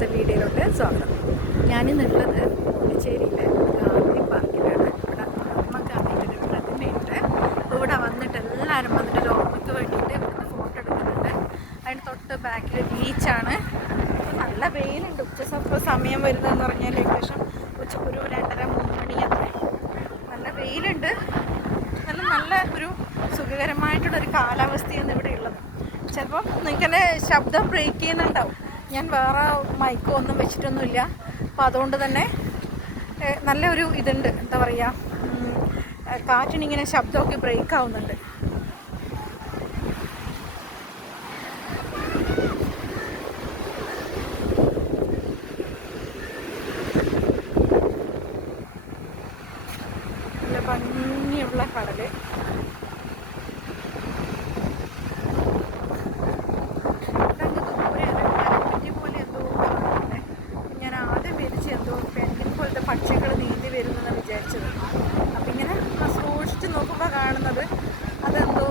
ഇന്നത്തെ വീഡിയോയിലോട്ട് സ്വാഗതം. ഞാനിന്നുള്ളത് പോണ്ടിച്ചേരിയിലെ ഗാന്ധി പാർക്കിലാണ്. ഇവിടെ മഹാത്മാഗാന്ധിയുടെ ഒരു പ്രതിമയുണ്ട്. ഇവിടെ വന്നിട്ട് എല്ലാവരും വന്നിട്ട് ഒരു ഓർമ്മയ്ക്ക് വേണ്ടിയിട്ട് ഇവിടുന്ന് ഫോട്ടോ എടുക്കുന്നുണ്ട്. അതിന് തൊട്ട് ബാക്കിൽ ബീച്ചാണ്. നല്ല വെയിലുണ്ട്. സമയം വരുന്നതെന്ന് പറഞ്ഞാൽ ഏകദേശം ഉച്ചക്കൊരു 2:30-3 മണിയത്രേ. നല്ല വെയിലുണ്ട്. നല്ല ഒരു സുഖകരമായിട്ടുള്ളൊരു കാലാവസ്ഥയാണ് ഇവിടെ ഉള്ളത്. ചിലപ്പം നിങ്ങൾക്കെന്നെ ശബ്ദം ബ്രേക്ക് ചെയ്യുന്നുണ്ടാവും. ഞാൻ വേറെ മൈക്കോ ഒന്നും വെച്ചിട്ടൊന്നുമില്ല. അപ്പോൾ അതുകൊണ്ട് തന്നെ നല്ലൊരു ഇതുണ്ട്, എന്താ പറയുക, കാറ്റിനിങ്ങനെ ശബ്ദമൊക്കെ ബ്രേക്ക് ആവുന്നുണ്ട്. നല്ല ഭംഗിയുള്ള കടല്. പക്ഷികൾ നീന്തി വരുമെന്ന് വിചാരിച്ചത്. അപ്പം ഇങ്ങനെ സൂക്ഷിച്ച് നോക്കുമ്പോൾ കാണുന്നത് അതെന്തോ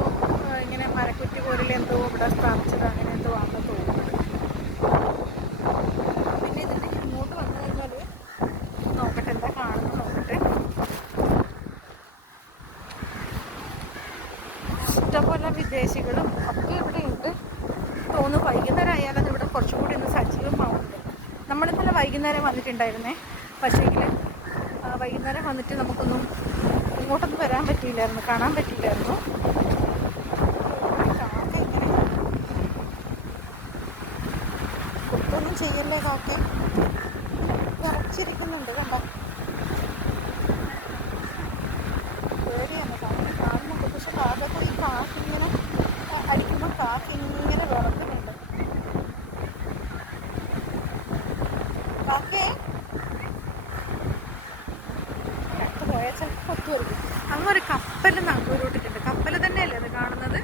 ഇങ്ങനെ മരക്കുറ്റി പോലുള്ള എന്തോ ഇവിടെ സ്ഥാപിച്ചത്, അങ്ങനെ എന്തോ ആണെന്ന് തോന്നുന്നത്. പിന്നെ ഇതിന് ഇങ്ങോട്ട് വന്നു കഴിഞ്ഞാൽ നോക്കട്ടെ എന്താ കാണുന്നത് നോക്കട്ടെ. ഇഷ്ടംപോലെ വിദേശികളും ഒക്കെ ഇവിടെ ഉണ്ട് തോന്നുന്നു. വൈകുന്നേരം ആയാലും ഇവിടെ കുറച്ചും കൂടി ഒന്ന് സജീവമാവുന്നുണ്ട്. നമ്മളിന്നലെ വൈകുന്നേരം വന്നിട്ടുണ്ടായിരുന്നേ. പക്ഷേങ്കിൽ വൈകുന്നേരം വന്നിട്ട് നമുക്കൊന്നും ഇങ്ങോട്ടൊന്നും വരാൻ പറ്റിയില്ലായിരുന്നു, കാണാൻ പറ്റിയില്ലായിരുന്നു. കാക്ക ഇങ്ങനെ കുത്തൊന്നും ചെയ്യല്ലേ, കാക്ക വിറച്ചിരിക്കുന്നുണ്ട്. കണ്ട പേടിയാണ് കാക്ക കാണുന്നുണ്ട്. പക്ഷെ കാക്ക ഈ കാക്കിങ്ങനെ അടിക്കുമ്പോൾ കാക്കിങ്ങനെ വിറക്കുന്നുണ്ട്. കാക്കേ ചിലപ്പോൾ ഒത്തുവരും. അങ്ങൊരു കപ്പൽ നങ്കൂരോട്ടിട്ടുണ്ട്. കപ്പൽ തന്നെയല്ലേ അത് കാണുന്നത്?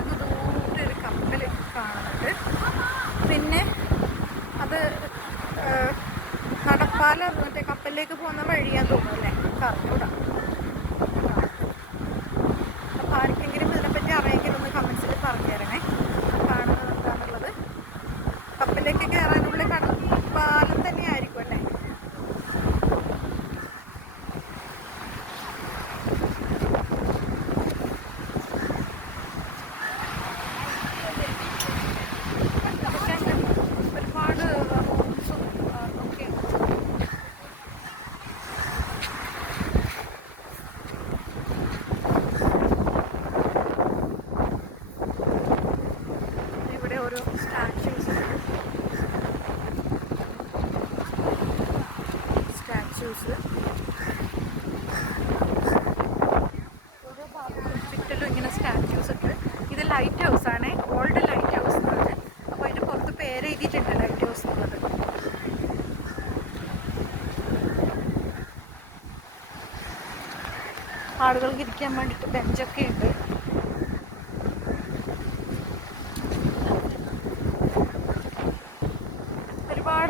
അങ്ങ് ദൂരെ ഒരു കപ്പൽ കാണുന്നുണ്ട്. പിന്നെ അത് നടപ്പാല മറ്റേ കപ്പലിലേക്ക് പോകുന്ന വഴിയാന്ന് തോന്നുന്നു അല്ലേ, കറക്കൂടാ. അപ്പോൾ ആർക്കെങ്കിലും ഇതിനെപ്പറ്റി അറിയെങ്കിലും ഒന്ന് കമൻസിൽ പറഞ്ഞു തരണേ, കാണുന്നത് എന്താണെന്നുള്ളത്. കപ്പലിലേക്ക് കയറാനുള്ള കടൽപ്പാലം തന്നെ ആയിരിക്കും അല്ലേ? ഓരോ സ്റ്റാച്യൂസ് ഓരോ ഭാഗത്തും ചുറ്റിലും ഇങ്ങനെ സ്റ്റാച്യൂസ് ഉണ്ട്. ഇത് ലൈറ്റ് ഹൗസ് ആണ്, ഓൾഡ് ലൈറ്റ് ഹൗസ് എന്നുള്ളത്. അപ്പോൾ അതിൻ്റെ പുറത്ത് പേര് എഴുതിയിട്ടുണ്ട് ലൈറ്റ് ഹൗസ് എന്നുള്ളത്. ആളുകൾക്ക് ഇരിക്കാൻ വേണ്ടിയിട്ട് ബെഞ്ചൊക്കെ ഉണ്ട്.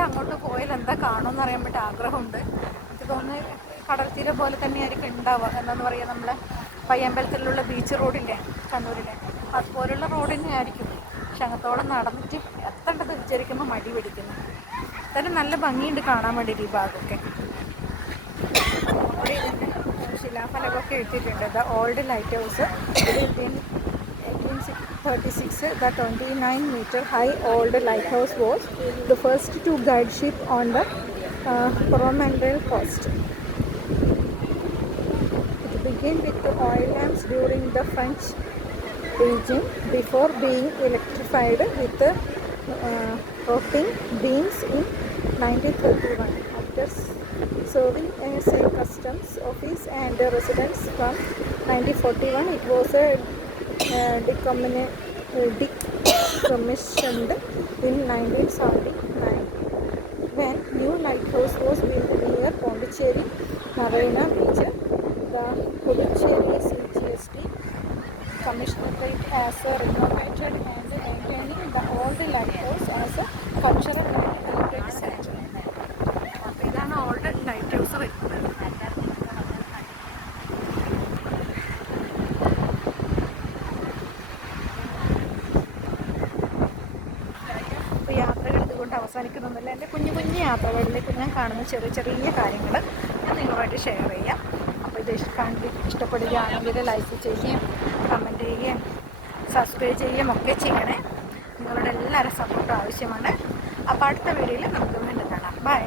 അങ്ങോട്ട് പോയാൽ എന്താ കാണുമെന്ന് അറിയാൻ വേണ്ടി ആഗ്രഹമുണ്ട്. എനിക്ക് തോന്നുന്നു കടൽത്തീര പോലെ തന്നെയായിരിക്കും ഉണ്ടാവുക. എന്താണെന്ന് പറയുക, നമ്മളെ പയ്യമ്പലത്തിലുള്ള ബീച്ച് റോഡില്ലേ കണ്ണൂരിലെ, അതുപോലുള്ള റോഡ് തന്നെയായിരിക്കും. പക്ഷെ അങ്ങത്തോളം നടന്നിട്ട് എത്തേണ്ടത് വിചാരിക്കുമ്പോൾ മടി പിടിക്കുന്നു. എന്തായാലും നല്ല ഭംഗിയുണ്ട് കാണാൻ വേണ്ടിയിട്ട് ഈ ഭാഗമൊക്കെ. അവിടെ ഇതിൻ്റെ ശിലാഫലകമൊക്കെ എഴുതിയിട്ടുണ്ട്. The old light house 1836, the 29-meter high old lighthouse was the first to guide ship on the Coromandel coast. It began with the oil lamps during the French regime before being electrified with the rotting beams in 1931. After serving as a customs office and residence from 1941, it was a decommissioned in 1979 when new lighthouse was built near Pondicherry Marina Beach. The Puducherry CGST commissioned it as a renovated and maintaining the old lighthouse as a cultural and heritage center. അപ്പോൾ ഇതാണ് old light house വരുന്നത്. അവസാനിക്കുന്നൊന്നുമില്ല. എൻ്റെ കുഞ്ഞു കുഞ്ഞു യാത്രകളിലേക്ക് ഞാൻ കാണുന്ന ചെറിയ ചെറിയ കാര്യങ്ങൾ ഞാൻ നിങ്ങളുമായിട്ട് ഷെയർ ചെയ്യാം. അപ്പോൾ ഇത് ഇഷ്ടപ്പെടുകയാണെങ്കിൽ ലൈക്ക് ചെയ്യുകയും കമൻറ്റ് ചെയ്യുകയും സബ്സ്ക്രൈബ് ചെയ്യുകയും ഒക്കെ ചെയ്യണേ. നിങ്ങളുടെ എല്ലാവരും സപ്പോർട്ടും ആവശ്യമാണ്. അപ്പോൾ അടുത്ത വീഡിയോയിൽ നമുക്ക് വീണ്ടും കാണാം. ബൈ.